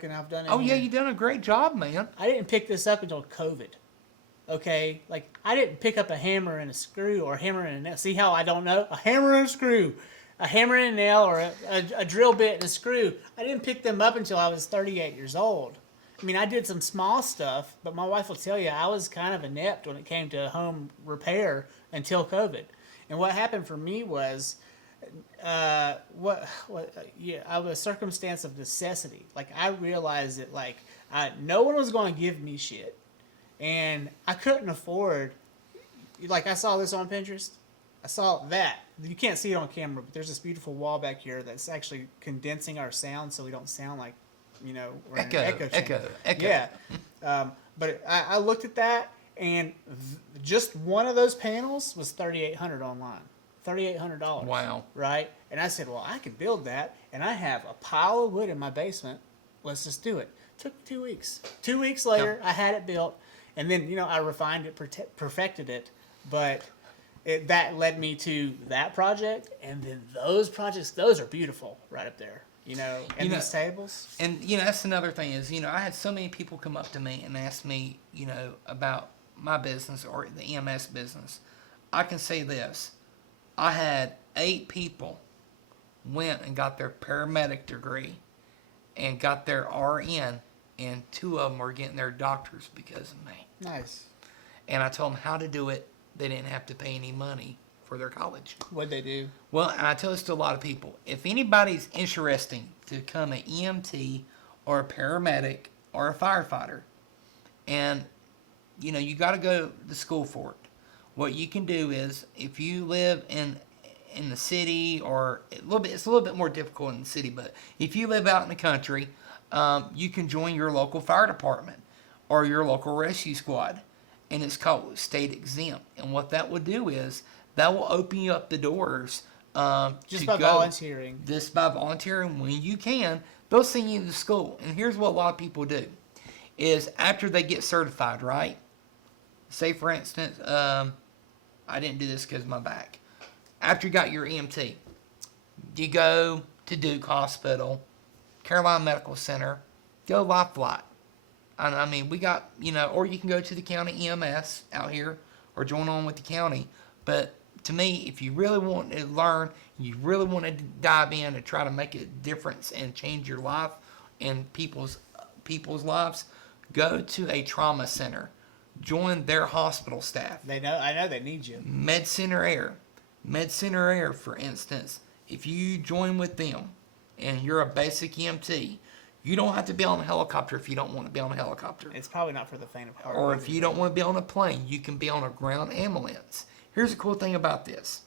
work, and I've done it. Oh, yeah, you've done a great job, man. I didn't pick this up until COVID. Okay? Like, I didn't pick up a hammer and a screw or a hammer and a nail. See how I don't know? A hammer and a screw. A hammer and a nail or a drill bit and a screw. I didn't pick them up until I was 38 years old. I mean, I did some small stuff, but my wife will tell you I was kind of inept when it came to home repair until COVID. And what happened for me was, I was a circumstance of necessity. Like, I realized that, like, no one was going to give me shit. And I couldn't afford, like, I saw this on Pinterest. I saw that. You can't see it on camera, but there's this beautiful wall back here that's actually condensing our sound so we don't sound like, we're in an echo chamber. Yeah. But I looked at that, and just one of those panels was $3,800 online. $3,800. Wow. Right? And I said, well, I could build that, and I have a pile of wood in my basement. Let's just do it. Took 2 weeks. 2 weeks later, I had it built, and then, I refined it, perfected it, but that led me to that project, and then those projects, those are beautiful right up there, and these tables. And, that's another thing is, I had so many people come up to me and ask me, about my business or the EMS business. I can say this. I had 8 people went and got their paramedic degree and got their RN, and 2 of them were getting their doctors because of me. Nice. And I told them how to do it. They didn't have to pay any money for their college. What'd they do? Well, and I tell this to a lot of people. If anybody's interested to become an EMT or a paramedic or a firefighter, and, you got to go to school for it. What you can do is, if you live in the city, or it's a little bit more difficult in the city, but if you live out in the country, you can join your local fire department or your local rescue squad, and it's called state exempt. And what that will do is that will open you up the doors just by volunteering. Just by volunteering when you can, they'll send you to school. And here's what a lot of people do: is after they get certified, right? Say for instance, I didn't do this because of my back. After you got your EMT, you go to Duke Hospital, Carolina Medical Center, go Life Flight. I mean, we got, or you can go to the county EMS out here or join on with the county. But to me, if you really want to learn, you really want to dive in and try to make a difference and change your life and people's lives, go to a trauma center. Join their hospital staff. I know they need you. Med Center Air, for instance, if you join with them and you're a basic EMT, you don't have to be on a helicopter if you don't want to be on a helicopter. It's probably not for the faint of heart. Or if you don't want to be on a plane, you can be on a ground ambulance. Here's the cool thing about this.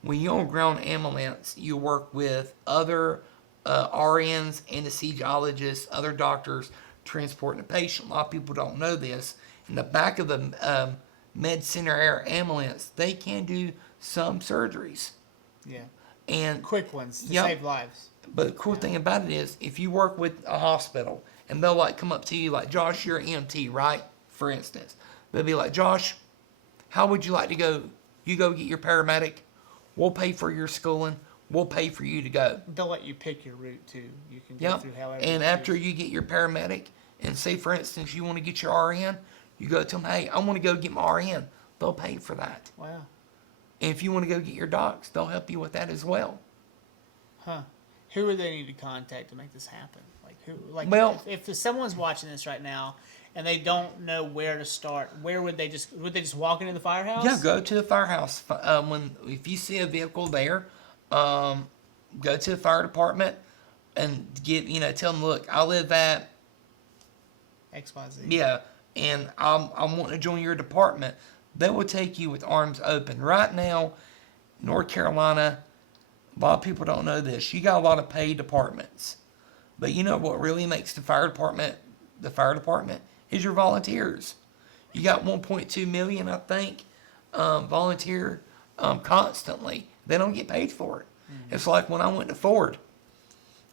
When you're on a ground ambulance, you work with other RNs, anesthesiologists, other doctors transporting a patient. A lot of people don't know this. In the back of the Med Center Air ambulance, they can do some surgeries. Yeah. And quick ones to save lives. But the cool thing about it is, if you work with a hospital, and they'll come up to you like, Josh, you're an EMT, right? For instance, they'll be like, Josh, how would you like to go? You go get your paramedic. We'll pay for your schooling. We'll pay for you to go. They'll let you pick your route too. You can go through however. And after you get your paramedic, and say for instance you want to get your RN, you go to them, hey, I want to go get my RN. They'll pay for that. Wow. And if you want to go get your docs, they'll help you with that as well. Huh. Who would they need to contact to make this happen? Like who? Like, well, if someone's watching this right now and they don't know where to start, where would they just walk into the firehouse? Yeah, go to the firehouse. If you see a vehicle there, go to the fire department and tell them, look, I live at XYZ. Yeah, and I'm wanting to join your department. They will take you with arms open. Right now, North Carolina, a lot of people don't know this. You got a lot of paid departments. But you know what really makes the fire department is your volunteers. You got 1.2 million, I think, volunteer constantly. They don't get paid for it. Mm-hmm. It's like when I went to Ford.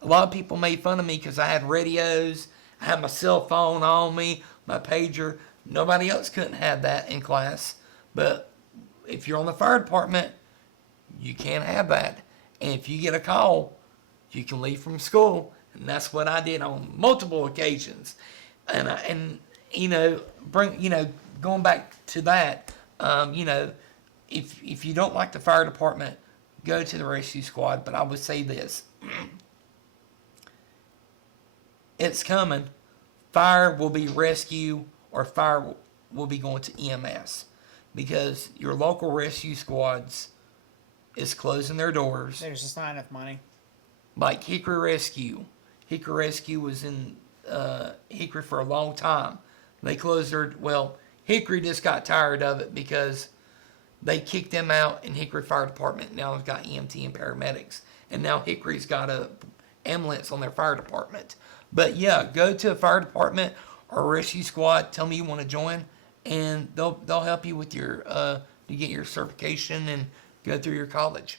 A lot of people made fun of me because I had radios, I had my cell phone on me, my pager. Nobody else couldn't have that in class. But if you're on the fire department, you can't have that. And if you get a call, you can leave from school And that's what I did on multiple occasions. And going back to that, if you don't like the fire department, go to the rescue squad. But I would say this. It's coming. Fire will be rescue, or fire will be going to EMS, because your local rescue squads is closing their doors. There's just not enough money. Like Hickory Rescue. Hickory Rescue was in Hickory for a long time. They closed Hickory just got tired of it because they kicked them out, and Hickory Fire Department now has got EMT and paramedics. And now Hickory's got a ambulance on their fire department. But yeah, go to a fire department or a rescue squad, tell me you want to join, and they'll help you with your to get your certification and go through your college.